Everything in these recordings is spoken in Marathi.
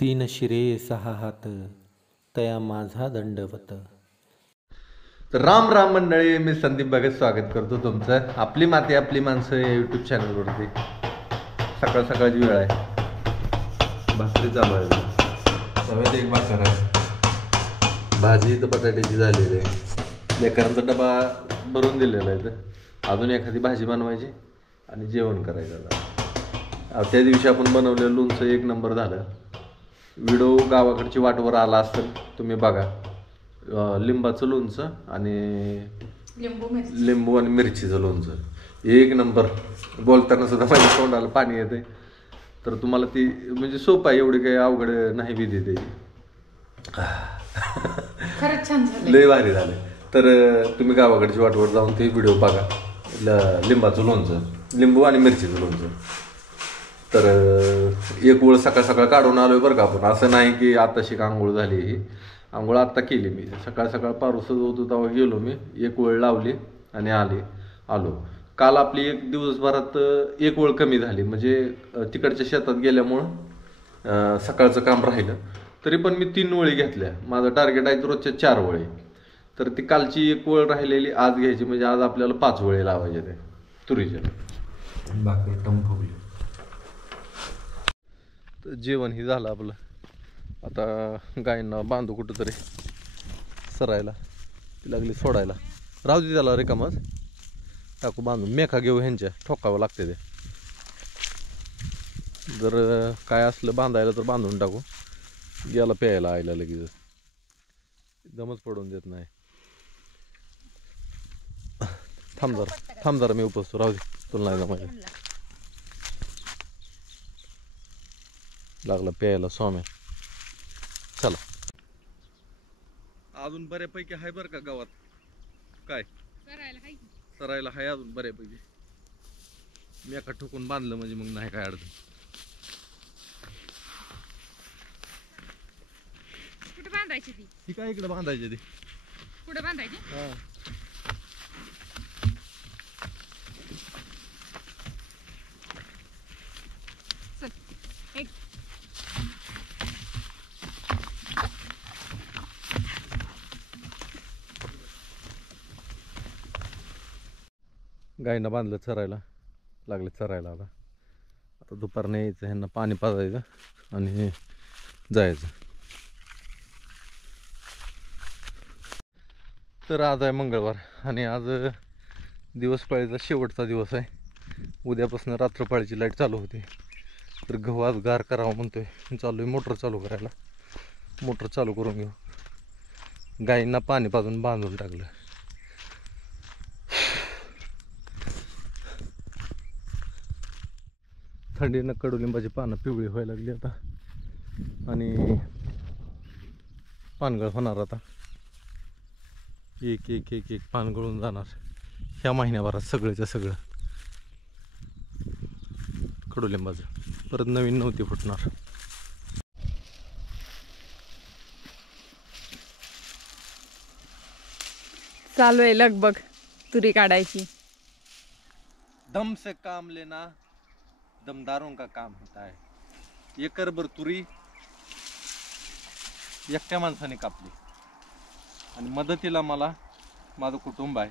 तीन शिरे सहा हात तया माझा दंडवत. तर राम राम मंडळी, मी संदीप भगत स्वागत करतो तुमचं आपली माती आपली माणसं या यूट्यूब चॅनलवरती. सकाळ सकाळची वेळ आहे, भाकरी चालू आहे, तव्यात एक भाकर आहे, भाजी तर बटाट्याची झालेली आहे, लेकरांचा डबा भरून दिलेला आहे, तर अजून एखादी भाजी बनवायची आणि जेवण करायचं. त्या दिवशी आपण बनवलेलं लोणचं एक नंबर झालं. व्हिडिओ गावाकडची वाटवर आला असेल तुम्ही बघा. लिंबाचं लोणचं आणि लिंबू आणि मिरचीचं लोणचं एक नंबर. बोलताना सुद्धा माझ्या तोंडाला पाणी येते. तर तुम्हाला ती म्हणजे सोपं आहे, एवढी काही अवघड नाही विधी त्याची. खरंच छान झालं, लय भारी झाले. तर तुम्ही गावाकडची वाटवर जाऊन ते व्हिडिओ बघा. लिंबाचं लोणचं, लिंबू आणि मिरचीचं लोणचं. तर एक वेळ सकाळ सकाळ काढून आलोय बरं का आपण. असं नाही की आत्ताशी आंघोळ झाली, ही आंघोळ आत्ता केली मी. सकाळ सकाळ पारूसच होतो तेव्हा गेलो मी, एक वेळ लावली आणि आलो. काल आपली एक दिवसभरात एक वेळ कमी झाली, म्हणजे तिकडच्या शेतात गेल्यामुळं सकाळचं काम राहिलं. तरी पण मी 3 वळी घेतल्या. माझं टार्गेट आहे रोजच्या 4 वळी. तर ती कालची एक वेळ राहिलेली आज घ्यायची, म्हणजे आज आपल्याला 5 वळी लावायचे ते तुरीच्या. भाकरी टम फुगली. तर जेवण ही झालं आपलं. आता गायींना बांधू कुठं तरी सरायला, ती लागली सोडायला. राहू दे त्याला रिकामच, टाकू बांधून. मेखा घेऊ, ह्यांच्या ठोकावं लागते ते. जर काय असलं बांधायला तर बांधून टाकू. गेला प्यायला आयला लगेच, दमच पडून देत नाही. थांब जरा मी उपसतो. राहू दे, तुला नाही जमायला. लागला प्यायला स्वाम्या. चला, अजून बऱ्यापैकी आहे बरं का गावात. काय सरायला हाय अजून बऱ्यापैकी. मी एका ठोकून बांधलं म्हणजे मग नाही काय अडचण. कुठे बांधायची ती? ती काय इकडे बांधायची ती. कुठे बांधायची? हा, एक गायींना बांधलं चरायला, लागले चरायला. आता दुपारनं यायचं, ह्यांना पाणी पाजायचं आणि जायचं. तर आज आहे मंगळवार आणि आज दिवसपाळीचा शेवटचा दिवस आहे. उद्यापासून रात्रपाळीची लाईट चालू होती. तर गहू आज गार करावं म्हणतोय. चालू आहे मोटर चालू करायला. मोटर चालू करून घेऊ. गायींना पाणी पाजून बांधून टाकलं. थंडीनं कडुलिंबाची पानं पिवळी व्हायला लागली आता आणि पानगळ होणार. आता एक एक एक एक पान गळून जाणार ह्या महिन्याभरात सगळंच्या सगळं कडुलिंबाचं. परत नवीन नव्हती फुटणार. चालू आहे लगबग तुरी काढायची. दम से काम लेना दमदारों का काम होता है. एकरभर तुरी एकट्या माणसाने कापली आणि मदतीला मला माझं कुटुंब आहे.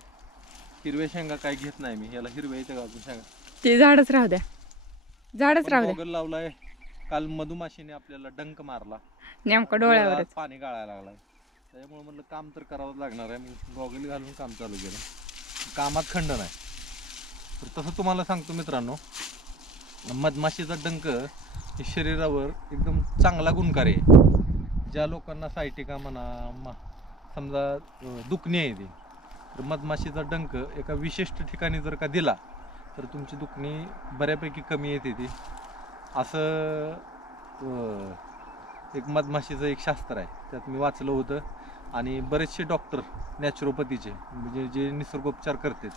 हिरव्या शेंगा काय घेत नाही मी. याला हिरव्या येते का अजून शेंगा? ते झाडच राहू द्या, झाडच राहू द्या. गॉगल लावलाय. काल मधुमाशीने आपल्याला डंक मारला, नेमकं डोळ्यावरच. पाणी गाळायला लागलाय. त्यामुळे म्हणलं काम तर करावंच लागणार आहे. मी गॉगल घालून काम चालू केलं. कामात खंड नाही. तर तसं तुम्हाला सांगतो मित्रांनो, मधमाशीचा डंक हे शरीरावर एकदम चांगला गुणकारी आहे. ज्या लोकांना सायटिका म्हणा, समजा दुखणी आहे ती, तर मधमाशीचा डंक एका विशिष्ट ठिकाणी जर का दिला तर तुमची दुखणी बऱ्यापैकी कमी येते. ती असं एक मधमाशीचं एक शास्त्र आहे, त्यात मी वाचलं होतं. आणि बरेचसे डॉक्टर नॅचरोपॅथीचे म्हणजे जे निसर्गोपचार करतात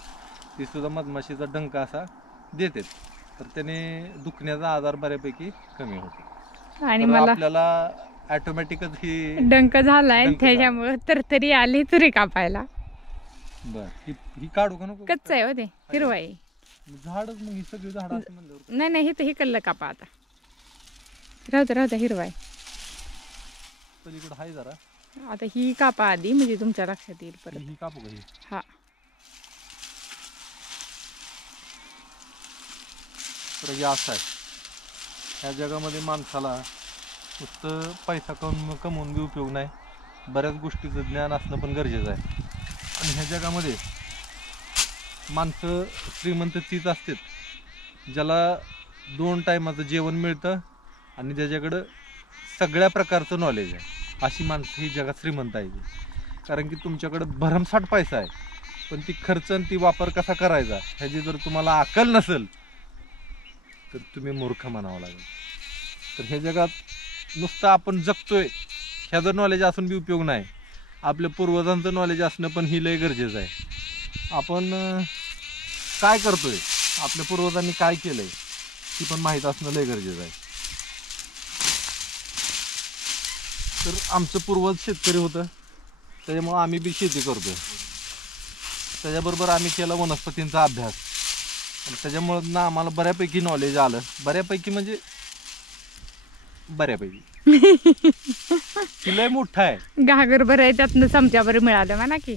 ते सुद्धा मधमाशीचा डंक असा देतात. तर त्याने दुखण्याचा आजार बऱ्यापैकी कमी होतो. आणि मला आपल्याला ऑटोमॅटिकच ही डंक झालाय, त्याच्यामुळे तर तरी आली तुरी कापायला. बर, ही काढू का नको? कच्च आहे हो ते, हिरवा आहे झाडच. मग ही सगळी झाड असं म्हणल्यावर नाही हे तर हे कल्लं कापा आता. राहू द्या हिरवा आहे. पलीकडे आहे जरा. आता ही कापा आधी म्हणजे तुमच्या लक्षात येईल परत. ही कापू का ही? हा. तर हे असं आहे, ह्या जगामध्ये माणसाला नुसतं पैसा कमवून बी उपयोग नाही, बऱ्याच गोष्टीचं ज्ञान असणं पण गरजेचं आहे. आणि ह्या जगामध्ये माणसं श्रीमंत तीच असतात ज्याला 2 टायमाचं जेवण मिळतं आणि ज्याच्याकडं सगळ्या प्रकारचं नॉलेज आहे. अशी माणसं ही जगात श्रीमंत आहे. कारण की तुमच्याकडं भरमसाठ पैसा आहे, पण ती खर्च आणि ती वापर कसा करायचा ह्याची जर तुम्हाला अक्कल नसेल तर तुम्ही मूर्ख म्हणावं लागेल. तर ह्या जगात नुसतं आपण जगतोय ह्याचं नॉलेज असून बी उपयोग नाही. आपल्या पूर्वजांचं नॉलेज असणं पण ही लय गरजेचं आहे. आपण काय करतोय, आपल्या पूर्वजांनी काय केलंय ती पण माहीत असणं लय गरजेचं आहे. तर आमचं पूर्वज शेतकरी होतं, त्याच्यामुळं आम्ही बी शेती करतोय. त्याच्याबरोबर आम्ही केला वनस्पतींचा अभ्यास आणि त्याच्यामुळं ना आम्हाला बऱ्यापैकी नॉलेज आलं. बऱ्यापैकी म्हणजे बऱ्यापैकी लय मोठा आहे. घागरभर आहे त्यातनं चमच्याभर मिळालं म्हणा की.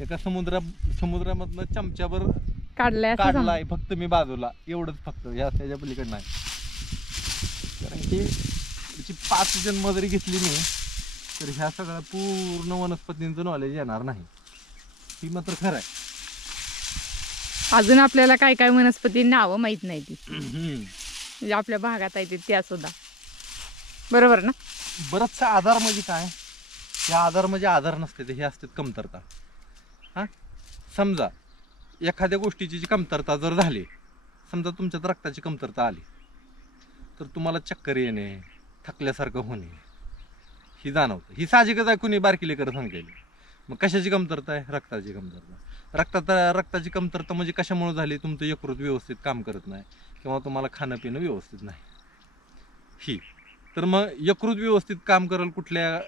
एका समुद्रामधनं चमच्याभर काढलंय असं काढलाय फक्त मी बाजूला, एवढंच फक्त, या त्याच्या पलीकडे नाही. कारण की त्याची 5 जन्म जरी घेतली मी तर ह्या सगळ्या पूर्ण वनस्पतींचं नॉलेज येणार नाही. ही मात्र खरं आहे. अजून आपल्याला काय काय वनस्पती नावं माहित नाही ती, म्हणजे आपल्या भागात आहे त्या सुद्धा. बरोबर ना? बरंचसा आधार म्हणजे काय, हे आधार म्हणजे आधार नसते, ते हे असतात कमतरता. हां, समजा एखाद्या गोष्टीची जी कमतरता जर झाली, समजा तुमच्यात रक्ताची कमतरता आली तर तुम्हाला चक्कर येणे, थकल्यासारखं होणे ही जाणवतं. ही साहजिकच आहे, कुणी बारकी लेकरं सांगते. मग कशाची कमतरता आहे? रक्ताची कमतरता. रक्ताची कमतरता म्हणजे कशामुळे झाली? तुमचं यकृत व्यवस्थित काम करत नाही किंवा तुम्हाला खाणं पिणं व्यवस्थित नाही ही. तर मग यकृत व्यवस्थित काम करेल कुठल्या,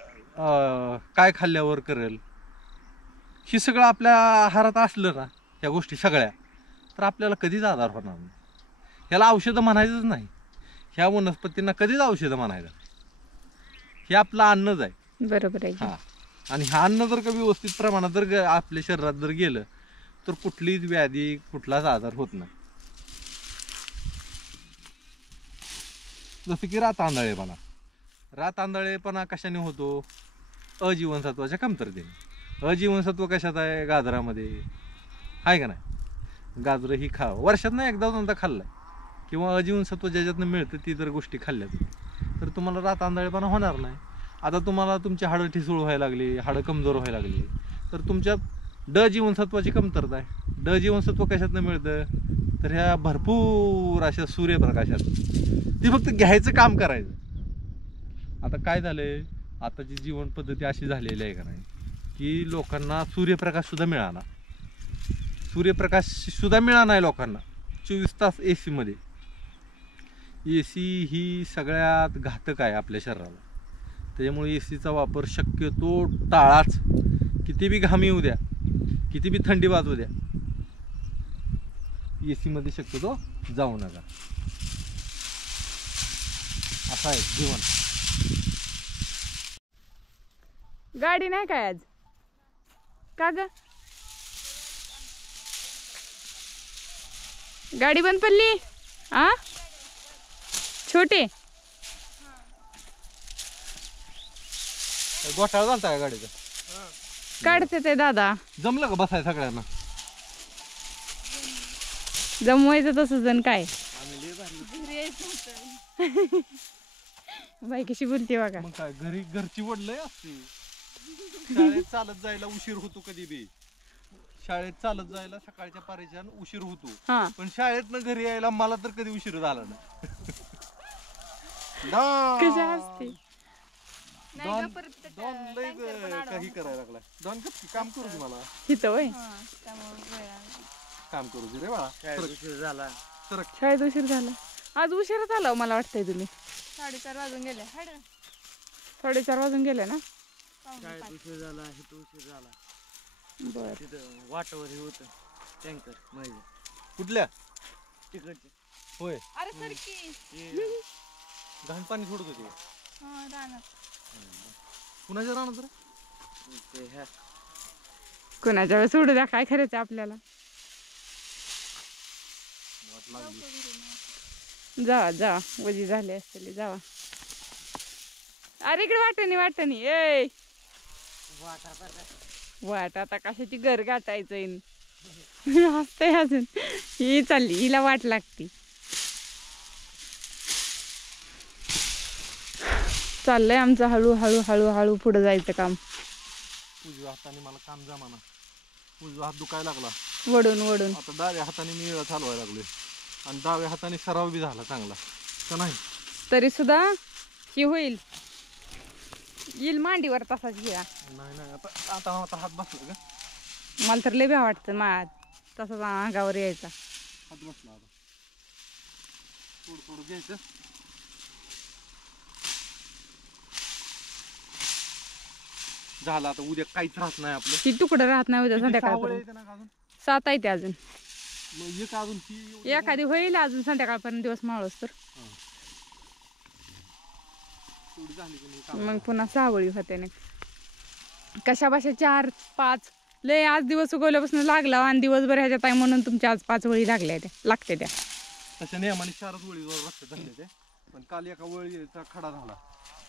काय खाल्ल्यावर करेल, ही सगळं आपल्या आहारात असलं ना ह्या गोष्टी सगळ्या, तर आपल्याला कधीच आधार होणार नाही. ह्याला औषधं म्हणायचंच नाही, ह्या वनस्पतींना कधीच औषधं म्हणायचं नाही. हे आपलं अन्नच आहे. बरोबर आहे. हां, आणि हा अन्न जर का व्यवस्थित प्रमाणात जर आपल्या शरीरात जर गेलं तर कुठलीच व्याधी, कुठलाच आजार होत नाही. जसं की रातआंधळेपणा. रातआंधळेपणा कशाने होतो? अजीवनसत्वाच्या कमतरतेने. अजीवनसत्व कशात आहे? गाजरामध्ये आहे का नाही? गाजरं ही खावं, वर्षातनं एकदा दोनदा खाल्लाय किंवा अजीवनसत्व ज्याच्यातनं मिळतं ती जर गोष्टी खाल्ल्या तर तुम्हाला रातआंधळेपणा होणार नाही. आता तुम्हाला तुमची हाडं ठिसूळ व्हायला लागली, हाडं कमजोर व्हायला लागली तर तुमच्यात ड जीवनसत्वाची कमतरता आहे. ड जीवनसत्व कशातनं मिळतं? तर ह्या भरपूर अशा सूर्यप्रकाशात. ती फक्त घ्यायचं काम करायचं. आता काय झालंय, आताची जीवन पद्धती अशी झालेली आहे का नाही की लोकांना सूर्यप्रकाश सुद्धा मिळाला. सूर्यप्रकाश सुद्धा मिळाला नाही लोकांना. 24 तास AC मध्ये. AC ही सगळ्यात घातक आहे आपल्या शरीराला. त्याच्यामुळे ACचा वापर शक्यतो टाळाच. किती बी घाम येऊ द्या, किती बी थंडी वाजू द्या, AC मध्ये शक्यतो जाऊ नका. असं आहे जीवन. गाडी नाही काय आज? का ग? गाडी बंद पडली? आ छोटे गोठाळा झालता का गाडीचा? काढते ते दादा. जमलं का बसाय सगळ्यांना? जमवायचं तसं जण काय. बाई कशी बोलते बघा. मग काय, घरची वडलंय असते. शाळेत चालत जायला उशीर होतो कधी बी. शाळेत चालत जायला सकाळच्या पारीच्या उशीर होतो, पण शाळेतनं घरी यायला मला तर कधी उशीर झाला नाही. कशा असते काही करायला लागलाय. दोन काम करू दे मला. तिथं वय काम करू दे रे बाळा. शाळेत उशीर झाला. आज उशीरच आला मला वाटतंय तुम्ही. 4:30 वाजून गेले. 4:30 वाजून गेले ना. उशीर झाला, इथं उशीर झाला. बर. तिथं वाटावर हे होतं टँकर माझे कुठल्या तिकडचे. होय, अरे सर की घाण पाणी सोडत होते. रानात कुणाच्या राहणार ते ह्या कुणाच्या वेळेस सोडू द्या, काय करायचं आपल्याला. जावा जावा, वजी झाली असतील जावा. अरे इकडे वाटणी ए वाट आता कशाची घर गाठायचं हसतंय अजून. ही चालली, हिला वाट लागती. चाललंय आमचं हळूहळू हळूहळू पुढे जायचं काम. उजव्या हाताने मला काम जमाना, उजवा हात दुखायला लागला. वडून वडून आता डाव्या हाताने मी चालवायला लागलोय आणि डाव्या हाताने सराव बी झाला चांगला का नाही. तरी सुद्धा ही होईल, येईल मांडीवर तसाच घ्या. नाही आता आता आता हात बसला का, मला तर लय भ्या वाटतं तसाच अंगावर यायचा. हात बसला आता थोडं थोडं घ्यायचं. झालं आता, उद्या काहीच राहत नाही आपलं. ही तुकडं राहत नाही उद्या किती सहा वळे संध्याकाळपर्यंत. येते ना का अजून? 7 आहे ते अजून. मग एक अजून ती एवढी एखादी होईल अजून संध्याकाळपर्यंत दिवस मावळस तर. तेवढी झाली की नाही काम. मग पुन्हा 6 वळी होते ना. कशा बशा 4 5 लय आज दिवस उगवल्यापासून लागला आणि दिवसभर ह्याच्यात आहे म्हणून तुमच्या आज 5 वळी लागते त्या. तशा नियमाने 4च वळीवर रस्ते झाले ते, पण काल एका वळीचा खडा झाला,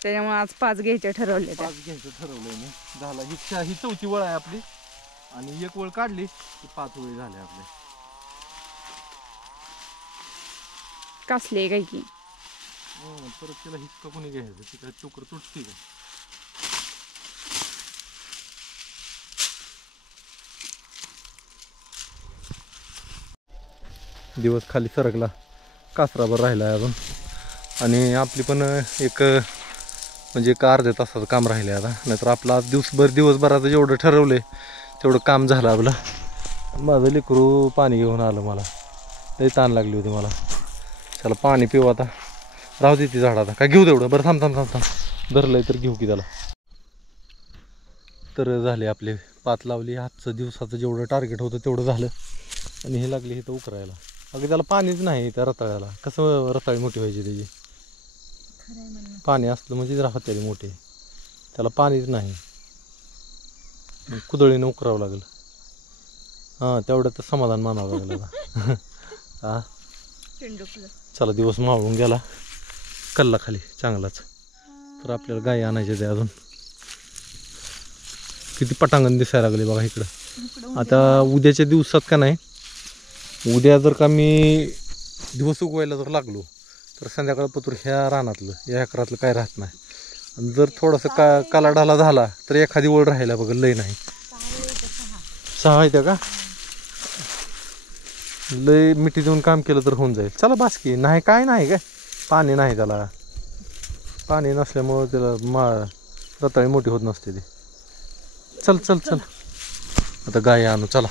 त्याच्यामुळे आज 5 घ्यायचे ठरवले त्या. 5 घ्यायचं ठरवलंय मी. झाला ही 4थी वळ आहे आपली आणि एक वळ काढली की 5 वळी झाल्या आपल्या. कसले काय की परत तिला हिचका कोणी घ्यायचं, ती काय टोकर तुटती का. दिवस खाली सरकला, कासराभर राहिला आहे अजून. आणि आपली पण एक म्हणजे एक अर्ध्या तासाचं काम राहिलं आहे आता. नाहीतर आपलं आज दिवसभराचं जेवढं ठरवलं आहे तेवढं काम झालं आपलं. माझं लेकरू पाणी घेऊन आलं, मला लई ताण लागली होती मला. त्याला पाणी पिऊ आता, राहू दे ती झाड आता काय घेऊ तेवढं. बरं थांब थांब थांब थांब धरलंय तर घेऊ की त्याला. तर झाले आपले 5 लावली. आजचं दिवसाचं जेवढं टार्गेट होतं तेवढं झालं. आणि हे लागले इथं उकरायला. अगं त्याला पाणीच नाही त्या रताळ्याला. कसं रताळी मोठी व्हायची त्याची. पाणी असलं म्हणजे राहते मोठे, त्याला पाणीच नाही. कुदळीनं उकरावं लागलं. हां तेवढं तर समाधान मानावं लागलं आता. हां चला, दिवस मावळून गेला कल्ला खाली चांगलाच. तर आपल्याला गाई आणायचे ते अजून. किती पटांगण दिसायला लागले बघा इकडं. आता उद्याच्या दिवसात का नाही, उद्या जर का मी दिवस उगवायला जर लागलो तर संध्याकाळ पतूर ह्या रानातलं या एकरातलं काय राहत नाही. आणि जर थोडंसं कालाढाला झाला तर एखादी वळ राहायला बघा, लय नाही. 6 आहे त्या का, लय मिठी देऊन काम केलं तर होऊन जाईल. चला बासकी नाही काय नाही काय, पाणी नाही त्याला. पाणी नसल्यामुळं त्याला रताळी मोठी होत नसते ती. चल चल चल आता गाय आणू चला.